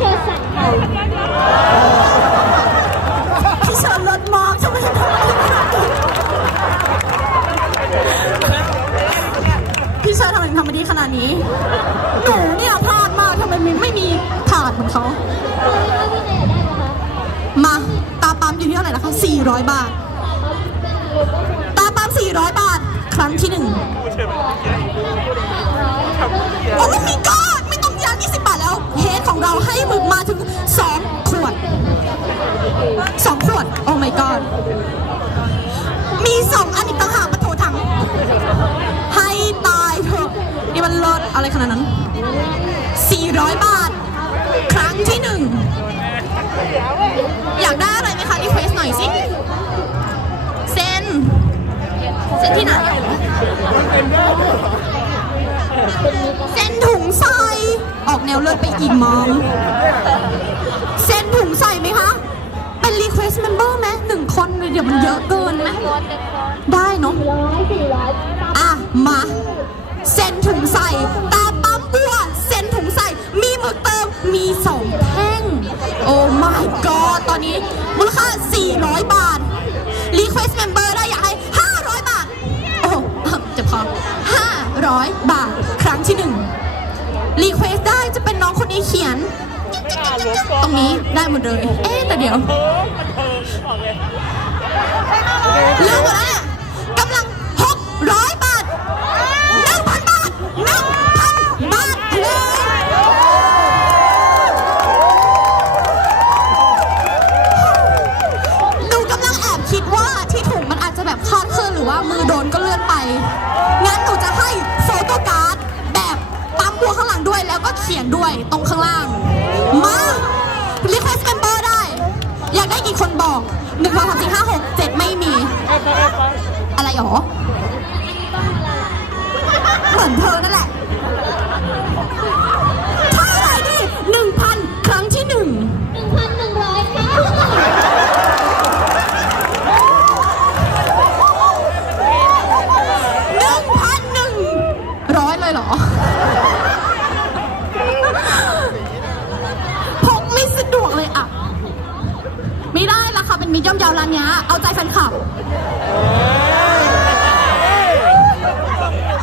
ชิญสั่งเขาพี่เชิญรถมองทำไมถึงทำไรขนาดพี่เชิญทำไมถึงทำอะไรดีขนาดนี้ หนูเนี่ยพลาดมากทำไมไม่ไม่มีถาดเหมือนเขามคะมาตาปั๊มอยู่ที่เท่าไหร่นะคะ400 บาท ตาปั๊ม400 บาท ครั้งที่หนึ่งโอ้ไม่มีก้ นวเลิศไปอีกมองเซนถุงใส่ไหมคะ เป็นรีเควสเมมเบอร์ไหมหนึ่งคนเดี๋ยวมันเยอะเกินไหมได้เนาะอะ มาเส้นถุงใส่ตาปั๊มบัวเส้นถุงใส่ มีหมึกเติมมีสองแท่ง โอ้ my god ตอนนี้ มูลค่า 400 บาท request member ได้อยากให้500 บาท โอ้จ็บคอ500 บาท ครั้งที่หนึ่ง request ได้จะเป็นน้องคนนี้เขียน ตรงนี้ได้หมดเลย เอ๊ะแต่เดี๋ยวเรื่องหมดแล้วเนี่ยกำลัง600บาท1,000บาท1,000บาทเลยหนูกำลังแอบคิดว่าที่ถุงมันอาจจะแบบคลาดเคลื่อนหรือว่ามือโดนก็เลื่อนไป งั้นหนูจะ แล้วก็เขียนด้วยตรงข้างล่าง มา request member ได้ อยากได้กี่คนบอก1 2 3 4 5 6 7ไม่มี อะไรหรอ เหมือนเธอนั่น เป็นมิตรย่อมเยาวร้านเนี้ยเอาใจแฟนคลับ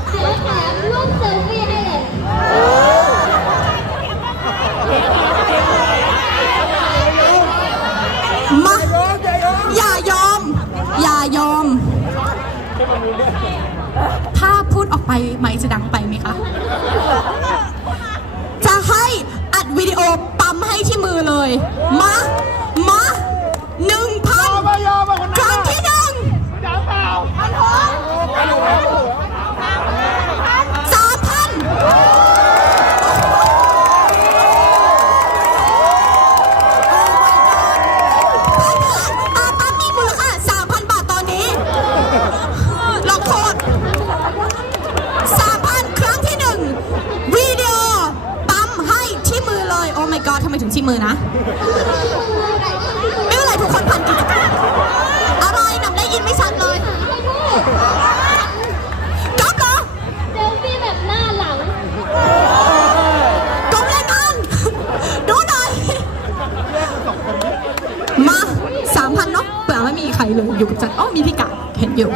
เดี๋ยวแถมรูปเซลฟี่ให้เลยมาอย่ายอม อย่ายอม ถ้าพูดออกไปไหมค์จะดังไป มถึงที่มือนะ ไม่เป็นไรทุกคนผ่านกิจกรรมอะไรหนำได้ยินไม่ชัดเลยก๊อฟเหรอเซลฟี่แบบหน้าหลัง ก๊อฟรายงานดูหน่อย มาสามพันเนาะเปล่าไม่มีใครเลยอยู่กับจันอ๋อมีพี่กะเห็นอยู่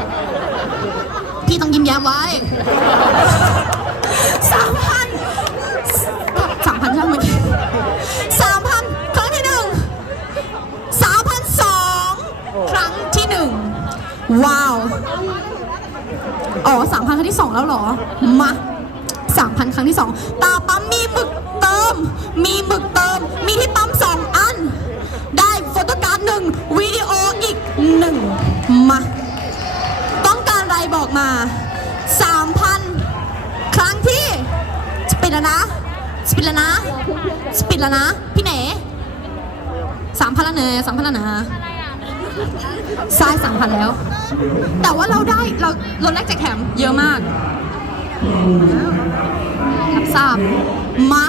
พี่ต้องยิ้มแย้มไว้ ว้าว อ๋อสามพันครั้งที่สองแล้วเหรอ มาสามพันครั้งที่สองตาปั๊มมีหมึกเติม มีหมึกเติม มีที่ปั๊มสองอัน ได้โฟโต้การ์ดหนึ่งวิดีโออีกหนึ่งมา ต้องการอะไรบอกมาสามพันครั้งที่สปิดแล้วนะสปิดแล้วนะสปิดแล้วนะ พี่เหนสามพันแล้วเนยสามพันแล้วนะใช่สามพันแล้ว แต่ว่าเราได้เราเราแลกแจกแถมเยอะมากรับทราบมา